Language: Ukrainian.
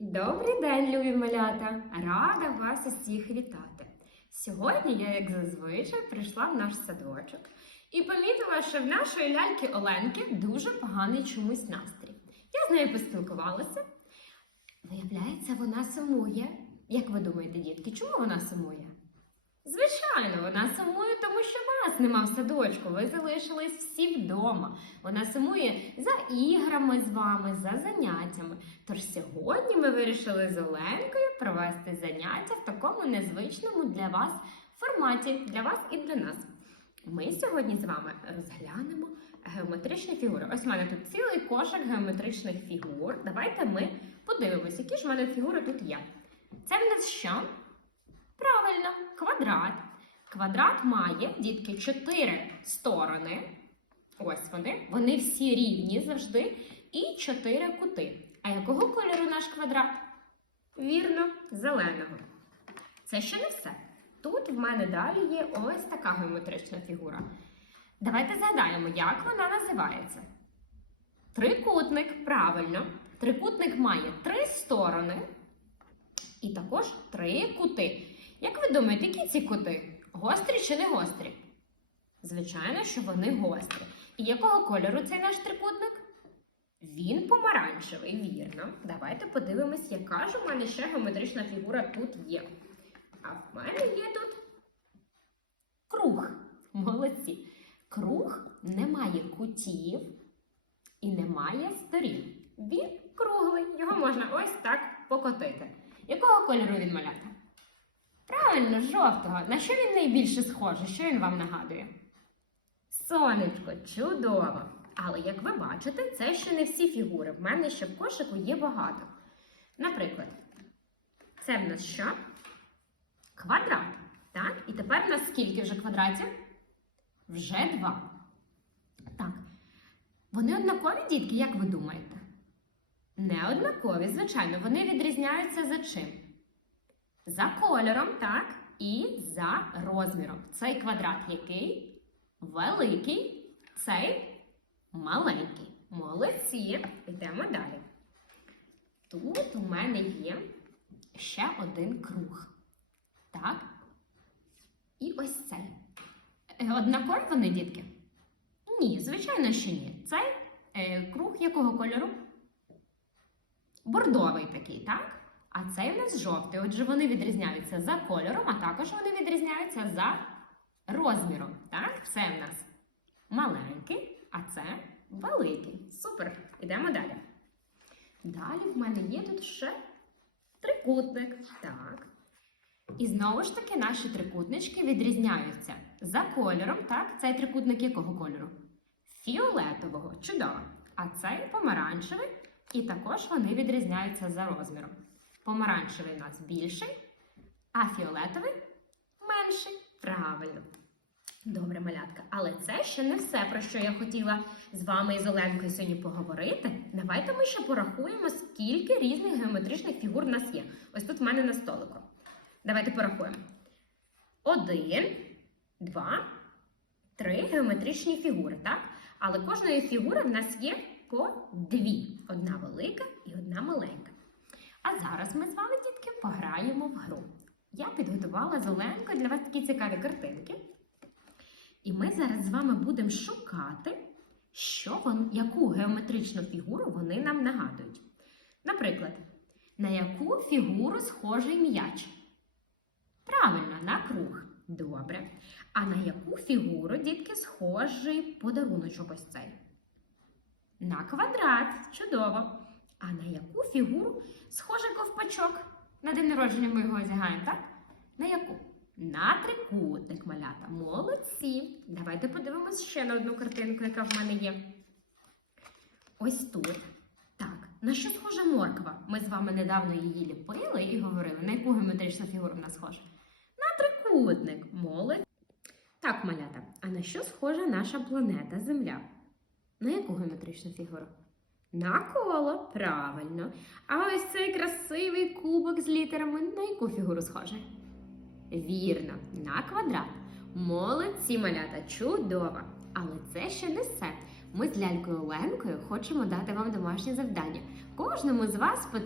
Добрий день, любі малята! Рада вас усіх вітати! Сьогодні я, як зазвичай, прийшла в наш садочок і помітила, що в нашої ляльки Оленки дуже поганий чомусь настрій. Я з нею поспілкувалася. Виявляється, вона сумує. Як ви думаєте, дітки, чому вона сумує? Звичайно, вона сумує, тому що вас нема в садочку. Ви залишились всі вдома. Вона сумує за іграми з вами, за заняттями. Тож сьогодні ми вирішили з Оленкою провести заняття в такому незвичному для вас форматі, для вас і для нас. Ми сьогодні з вами розглянемо геометричні фігури. Ось у мене тут цілий кошик геометричних фігур. Давайте ми подивимося, які ж в мене фігури тут є. Це в нас що? Правильно, квадрат. Квадрат має, дітки, чотири сторони. Ось вони. Вони всі рівні завжди. І чотири кути. А якого кольору наш квадрат? Вірно, зеленого. Це ще не все. Тут в мене далі є ось така геометрична фігура. Давайте згадаємо, як вона називається. Трикутник, правильно. Трикутник має три сторони і також три кути. Як ви думаєте, які ці кути? Гострі чи не гострі? Звичайно, що вони гострі. І якого кольору цей наш трикутник? Він помаранчевий, вірно. Давайте подивимось, яка ж у мене ще геометрична фігура тут є. А в мене є тут круг. Молодці. Круг не має кутів і не має сторін. Він круглий, його можна ось так покотити. Якого кольору він малята? Правильно, жовтого. На що він найбільше схожий? Що він вам нагадує? Сонечко, чудово! Але як ви бачите, це ще не всі фігури. В мене ще в кошику є багато. Наприклад, це в нас що? Квадрат. Так? І тепер в нас скільки вже квадратів? Вже два. Так. Вони однакові, дітки, як ви думаєте? Не однакові, звичайно, вони відрізняються за чим? За кольором, так, і за розміром. Цей квадрат який? Великий, цей маленький. Молодці. Йдемо далі. Тут у мене є ще один круг. Так. І ось цей. Е, Однакові вони, дітки? Ні, звичайно, що ні. Цей е, круг якого кольору? Бордовий такий, так? А цей в нас жовтий. Отже, вони відрізняються за кольором, а також вони відрізняються за розміром. Так? Це в нас маленький, а це великий. Супер. Ідемо далі. Далі в мене є тут ще трикутник. Так. І знову ж таки наші трикутнички відрізняються за кольором. Так, цей трикутник якого кольору? Фіолетового. Чудово. А цей помаранчевий. І також вони відрізняються за розміром. Помаранчевий у нас більший, а фіолетовий менший. Правильно. Добре, малятка. Але це ще не все, про що я хотіла з вами і з Оленкою сьогодні поговорити. Давайте ми ще порахуємо, скільки різних геометричних фігур в нас є. Ось тут в мене на столику. Давайте порахуємо. Один, два, три геометричні фігури, так? Але кожної фігури в нас є по дві. Одна велика і одна маленька. Зараз ми з вами, дітки, пограємо в гру. Я підготувала з Оленкою для вас такі цікаві картинки. І ми зараз з вами будемо шукати, що вон, яку геометричну фігуру вони нам нагадують. Наприклад, на яку фігуру схожий м'яч? Правильно, на круг. Добре. А на яку фігуру, дітки, схожий подаруночок ось цей? На квадрат. Чудово. А на яку фігуру схожий ковпачок? На день народження ми його одягаємо, так? На яку? На трикутник малята. Молодці. Давайте подивимось ще на одну картинку, яка в мене є. Ось тут. Так, на що схожа морква? Ми з вами недавно її ліпили і говорили, на яку геометричну фігуру вона схожа? На трикутник. Молодці. Так, малята, а на що схожа наша планета Земля? На яку геометричну фігуру? На коло, правильно. А ось цей красивий кубок з літерами на яку фігуру схоже? Вірно, на квадрат. Молодці малята, чудово! Але це ще не все. Ми з лялькою Оленкою хочемо дати вам домашнє завдання. Кожному з вас потрібно